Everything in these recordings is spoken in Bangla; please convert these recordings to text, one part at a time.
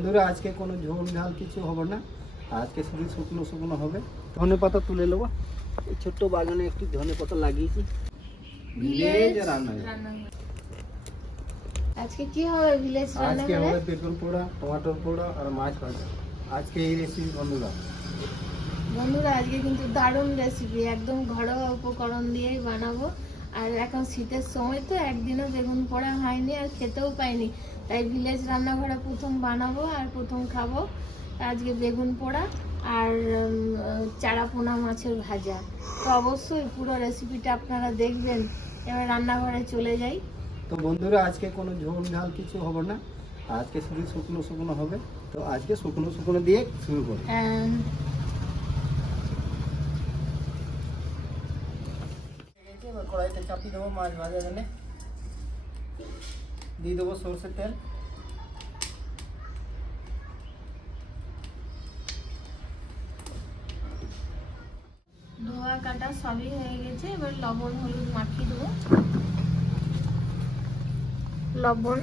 বন্ধুরা আজকে কোনো ঝোল ঝাল কিছু হবে না, আজকে শুধু শুকনো শুকনো হবে। ধনে পাতা তুলে নেবো, এই ছোট্ট বাগানে একটু ধনে পাতা লাগিয়েছি। ভিলেজ রান্না আজকে কি হবে ভিলেজ রান্না? আজকে হবে বেগুন পোড়া, টমেটো পোড়া আর মাছ ভাজা। আজকে এই রেসিপি বন্ধুরা আজকে কিন্তু দারুণ রেসিপি, একদম ঘরোয়া উপকরণ দিয়েই বানাবো। আর এখন শীতের সময় তো একদিনও বেগুন পোড়া হয়নি আর খেতেও পাইনি, তাই ভিলেজ রান্নাঘরে প্রথম বানাবো আর প্রথম খাবো। আজকে বেগুন পোড়া আর চারা পোনা মাছের ভাজা। তো অবশ্যই পুরো রেসিপিটা আপনারা দেখবেন। এবার রান্নাঘরে চলে যাই। তো বন্ধুরা আজকে কোনো ঝোল ঝাল কিছু হবে না, আজকে শুধু শুকনো শুকনো হবে। তো আজকে শুকনো শুকনো দিয়ে শুরু করব। এবার কড়াইতে চাপিয়ে দেবো মাছ ভাজার জন্য, দিয়ে দেবো সরষের তেল, ধোয়া কাটা সবই হয়ে গেছে। এবার লবণ হলুদ মাখিয়ে দেবো। লবণ,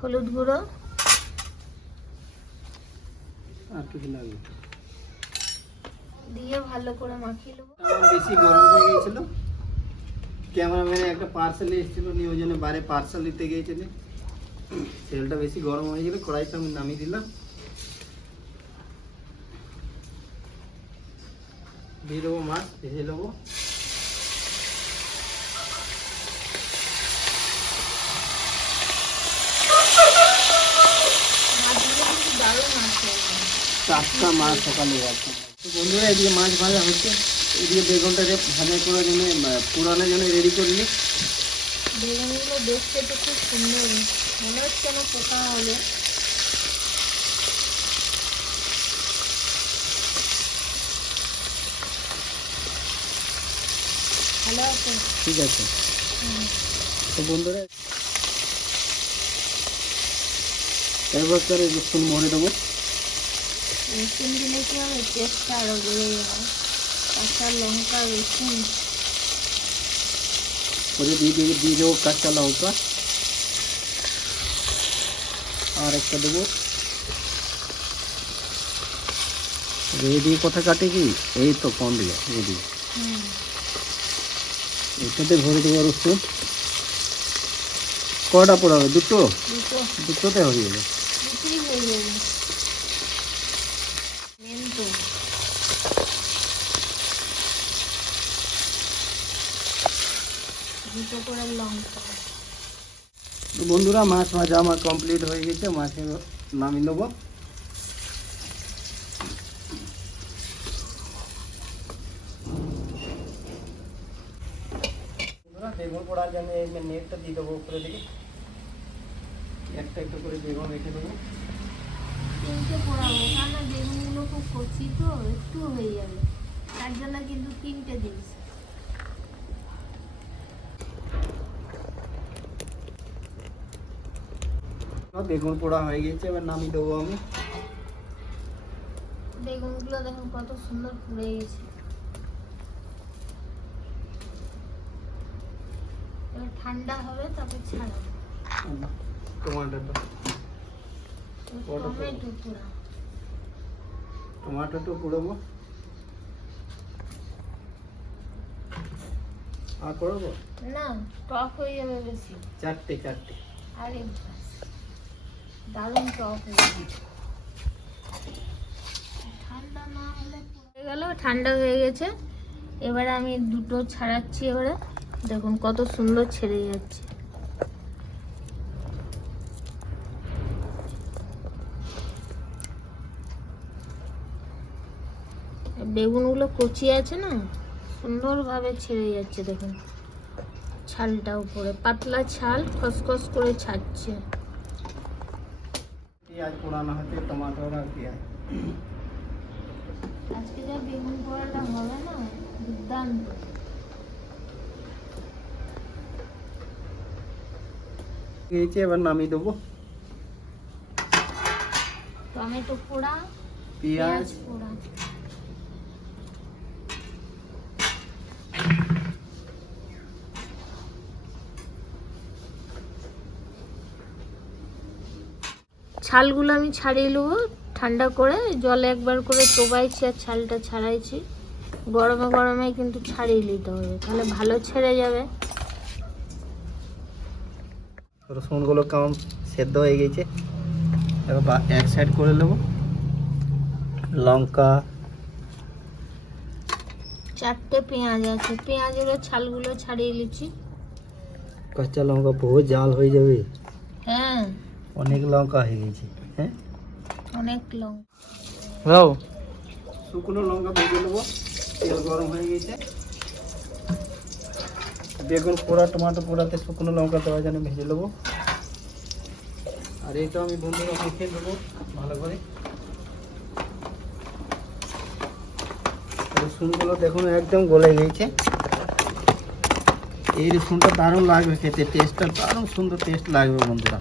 হলুদ গুঁড়ো আর কিছু লাগবে দিয়ে ভালো করে মাখিয়ে নেবো। বেশি গরম হয়ে গিয়েছিল, ক্যামেরাম্যানে একটা পার্সেল এসেছিল নিয়ে, ওই জন্য বাইরে পার্সেল দিতে গিয়েছিল। তেলটা বেশি গরম হয়ে গেলে কড়াইটা আমি নামিয়ে দিলাম, দিয়ে দেবো মাছ, ভেজে নেবো। টাটকা মাছ সকালে আছে। তো বন্ধুরা এদিকে মাছ ভাজা হচ্ছে, এদিকে বেগুনটা ভাজা করার জন্য পুরানোর জন্য রেডি করিনি। বেগুনগুলো দেখতে তো খুব সুন্দর, মনে হচ্ছে না পোকা হবে। ভালো আছে, ঠিক আছে। তো বন্ধুরা এবার করে রসুন মরে দেবো। রসুন দিলে কি হবে, টেস্টটা আরো বেড়ে যাবে। কাঁচা লঙ্কা রসুন করে দিয়ে দেবো কাঁচা লঙ্কা, আর একটা দেবো। রেডি কথা কাটে কি, এই তো কম দিয়ে রেডি, এটাতে ভরে দেবো রসুন। কটা পোড়াবে? দুটোতে হয়ে যাবে। দুটোই হয়ে যাবে। মেন তো দুটো করে লঙ্কা। তো বন্ধুরা মাছ ভাজা আমার কমপ্লিট হয়ে গেছে, মাছে নামিয়ে নেবো। বেগুন পোড়ার জন্য এই নেটটা দিয়ে দেবো উপরে দিকে, একটা একটা করে বেগুন রেখে দেবো। তিনটে পোড়াবো, কারণ বেগুনগুলো খুব কচি তো একটু হয়ে যাবে, তার জন্য কিন্তু তিনটে দিস। বেগুন পোড়া হয়ে গেছে, এবার নামিয়ে দেবো আমি। বেগুনগুলো দেখুন কত সুন্দর পুড়ে গেছে। এবার ঠান্ডা হবে তারপর ছাড়াবো। টমেটোটা টমেটো পোড়া, টমেটোটা পোড়াবো আর করবো না টক হয়ে যাবে বেশি। চারটে আরে দারুণ টক হয়ে যাবে। ঠান্ডা না হলে পড়ে গেল, ঠান্ডা হয়ে গেছে। এবারে আমি দুটো ছাড়াচ্ছি। এবারে দেখুন কত সুন্দর ছেড়ে যাচ্ছে। বেগুনগুলো কচি আছে না, সুন্দরভাবে ছেড়ে যাচ্ছে। দেখুন ছালটা উপরে পাতলা ছাল, খসখস করে ছাড়ছে। পেঁয়াজ পোড়ানো হচ্ছে, টমেটো আর পেঁয়াজ। আজকে যা বেগুন পোড়াটা হবে না, দুর্দান্ত। এবার নামিয়ে দেবো। টমেটো পোড়া, পেঁয়াজ পোড়া, ছালগুলো আমি ছাড়িয়ে নেবো ঠান্ডা করে, জলে একবার করে চোবাইছি আর ছালটা ছাড়াইছি। গরমে গরমে কিন্তু ছাড়িয়ে নিতে হবে, তাহলে ভালো ছেড়ে যাবে। রসুনগুলো কম সেদ্ধ হয়ে গেছে, এবার এক সাইড করে নেবো। লঙ্কা, 4টে পেঁয়াজ আছে, পেঁয়াজের ছালগুলো ছাড়িয়ে নিচ্ছি। কাঁচা লঙ্কা বহুত জাল হয়ে যাবে। হ্যাঁ, অনেক লঙ্কা হয়ে গেছে। হ্যাঁ, অনেক লঙ্কা। দাও শুকনো লঙ্কা ভেজে নেবো, তেল গরম হয়ে গেছে। বেগুন পোড়া, টমেটো পোড়াতে শুকনো লঙ্কা দেওয়া যেন ভেজে নেবো। আর এটা আমি বন্ধুরা মেখে নেবো ভালো করে। রসুনগুলো দেখুন একদম গলে গেছে। এই রসুনটা দারুণ লাগবে খেতে, টেস্টটা দারুণ সুন্দর টেস্ট লাগবে বন্ধুরা।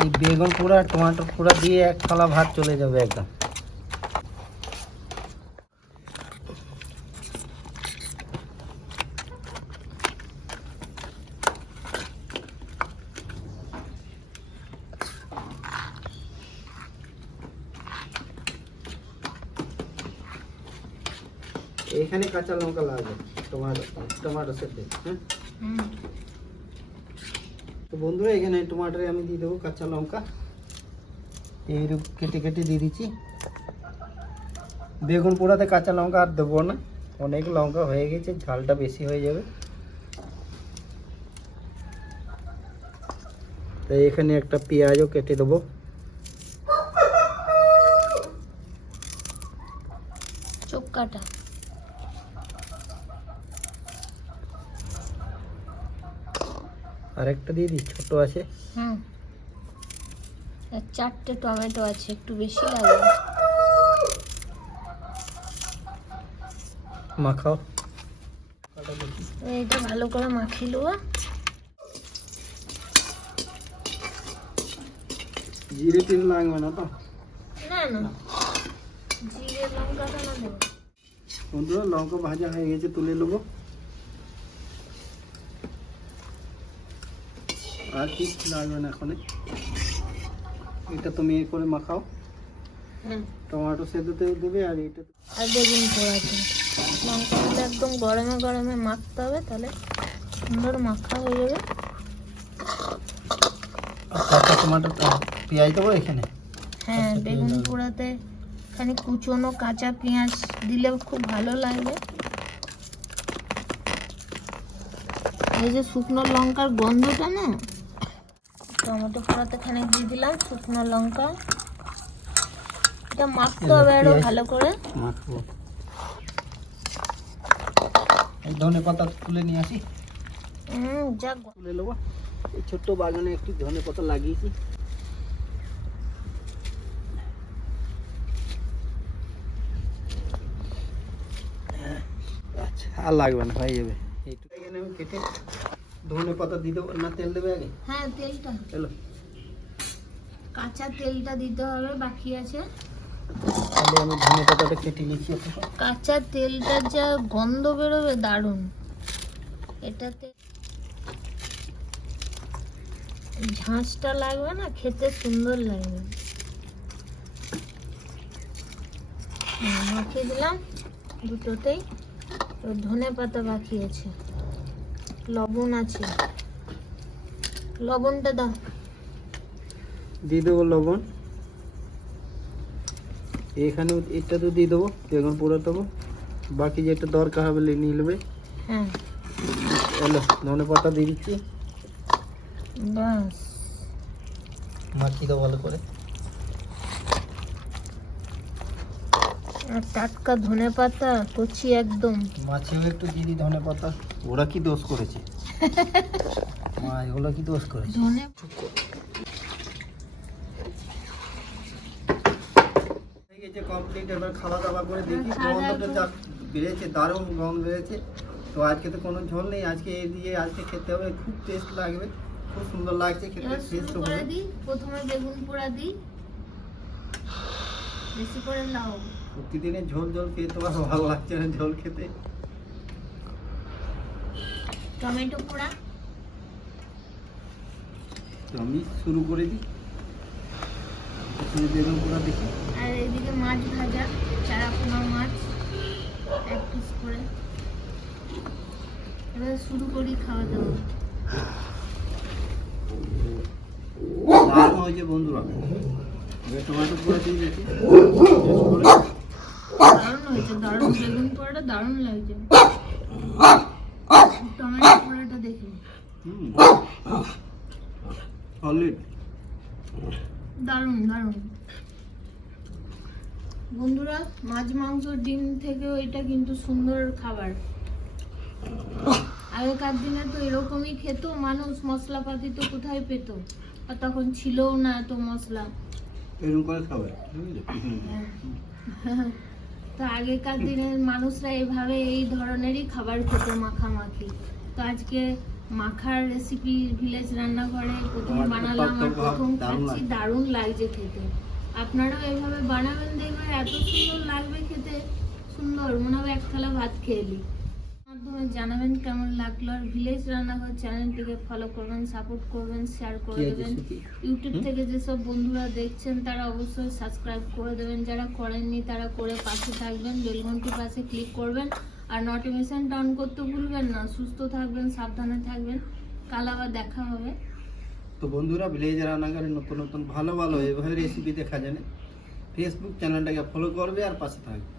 এই বেগুন পোড়া টমেটো পোড়া দিয়ে এক থালা ভাত চলে যাবে একদম। এখানে কাঁচা লঙ্কা লাগবে, টমেটো সেদ্ধ। হ্যাঁ, তো বন্ধুরা এখানে টমাটোরে আমি দিয়ে দেবো কাঁচা লঙ্কা, এইরূপ কেটে কেটে দিয়ে দিচ্ছি। বেগুন পোড়াতে কাঁচা লঙ্কা আর দেবো না, অনেক লঙ্কা হয়ে গেছে, ঝালটা বেশি হয়ে যাবে। তো এখানে একটা পেঁয়াজও কেটে দেবো। চোক্কাটা আর একটা দিয়ে দিই, ছোট আছে। আর 4টে টমেটো আছে, একটু বেশি লাগবে। মাখাও। এইটা ভালো করে মাখিয়ে নেবো। জিরে তেল লাগবে না তো? না না, জিরে লঙ্কাটা না দেবো। বন্ধুরা লঙ্কা ভাজা হয়ে গেছে, তুলে নেবো। আর কি লাগবে না এখন, এটা তুমি এ করে মাখাও। টমেটো সেদ্ধতে দেবে আর এটা আর বেগুন পোড়াতে লঙ্কাটা একদম গরমে গরমে মাখতে হবে, তাহলে সুন্দর মাখা হয়ে যাবে। কাঁচা টমেটো পেঁয়াজ দেবো এখানে। হ্যাঁ, বেগুন পোড়াতে এখানে কুচনো কাঁচা পেঁয়াজ দিলে খুব ভালো লাগবে। এই যে শুকনো লঙ্কার গন্ধটা না, টমেটো পোড়াতে খানিক দিয়ে দিলাম শুকনো লঙ্কা। এটা মাখতে হবে আরো ভালো করে। মাখবো। এই ধনে পাতা তুলে নিয়ে আসি। যাক, তুলে নেবো। এই ছোট্ট বাগানে একটু ধনে পাতা লাগিয়েছি। আচ্ছা, আর লাগবে না, হয়ে যাবে। এইটুকু এখানে আমি কেটে ধনে পাতা দিয়ে দেবো না, তেল দেবে আগে? হ্যাঁ, তেলটা চলো, কাঁচা তেলটা দিতে হবে, বাকি আছে। তাহলে আমি ধনে পাতাটা কেটে নিচ্ছি। কাঁচা তেলটার যা গন্ধ বেরোবে দারুণ। এটাতে ঝাঁঝটা লাগবে না, খেতে সুন্দর লাগবে। মাখিয়ে দিলাম দুটোতেই। ধনে পাতা বাকি আছে, লবণ আছে, লবণটা দাও। দিয়ে দেবো লবণ। এখানে এটা তো দিয়ে দেবো, বেগুন পোড়া দেবো, বাকি যেটা দরকার হবে নিয়ে নেবে। হ্যাঁ, এলো ধনে পাতা দিয়ে দিচ্ছি। বাস, মাখিয়ে দাও ভালো করে। আর টাটকা ধনে পাতা কচি একদম। মাছেও একটু দিয়ে দিই ধনে পাতা। ওরা কি দোষ করেছে? মা এগুলো কি দোষ করেছে? ধনে কমপ্লিট। এবার খাওয়া দাওয়া করে দেখি, গন্ধটা যা বেড়েছে, দারুণ গন্ধ বেড়েছে। তো আজকে তো কোনো ঝোল নেই, আজকে এই দিয়ে আজকে খেতে হবে, খুব টেস্ট লাগবে, খুব সুন্দর লাগছে খেতে। টেস্ট হবে। প্রথমে বেগুন পোড়া দিই, বেশি করে নাও। প্রতিদিনের ঝোল ঝোল খেয়ে তোমার ভালো লাগছে না ঝোল খেতে? টমেটো পোড়া তো আমি শুরু করে দিই, এখানে বেগুন পোড়া দেখি। আর এইদিকে মাছ ভাজা, চারাপোনা মাছ 1 পিস করে। এবার শুরু করি খাওয়া দাওয়া। দারুণ হয়েছে বন্ধুরা, এবার টমেটো পোড়া দিয়ে দেখি। দারুণ হয়েছে, দারুণ। বেগুন পোড়াটা দারুণ লাগছে। টমেটো পোড়াটা দেখি, সলিড, দারুণ দারুণ। বন্ধুরা, মাছ মাংস ডিম থেকেও এটা কিন্তু সুন্দর খাবার। আগেকার দিনে তো এরকমই খেত মানুষ, মশলাপাতি তো কোথায় পেত, আর তখন ছিলও না এত মশলা। এরকম করে খাবে। তো আগেকার দিনের মানুষরা এভাবে এই ধরনেরই খাবার খেত, মাখামাখি। তো আজকে মাখার রেসিপি ভিলেজ রান্নাঘরে প্রথম বানালাম আর প্রথম খাচ্ছি, দারুণ লাগছে খেতে। আপনারাও এইভাবে বানাবেন, দেখবেন এত সুন্দর লাগবে খেতে, সুন্দর মনে হবে এক থালা ভাত খেয়ে নিই। মাধ্যমে জানাবেন কেমন লাগলো, আর ভিলেজ রান্নাঘর চ্যানেলটিকে ফলো করবেন, সাপোর্ট করবেন, শেয়ার করে দেবেন। ইউটিউব থেকে যেসব বন্ধুরা দেখছেন তারা অবশ্যই সাবস্ক্রাইব করে দেবেন, যারা করেননি তারা করে পাশে থাকবেন, বেল ঘন্টির পাশে ক্লিক করবেন, আর নোটিফিকেশনটা অন করতে ভুলবেন না। সুস্থ থাকবেন, সাবধানে থাকবেন, কাল আবার দেখা হবে। তো বন্ধুরা, ভিলেজ রান্নাঘরে নতুন নতুন ভালো ভালো এভাবে রেসিপি দেখা যায়, ফেসবুক চ্যানেলটাকে ফলো করবে আর পাশে থাকবে।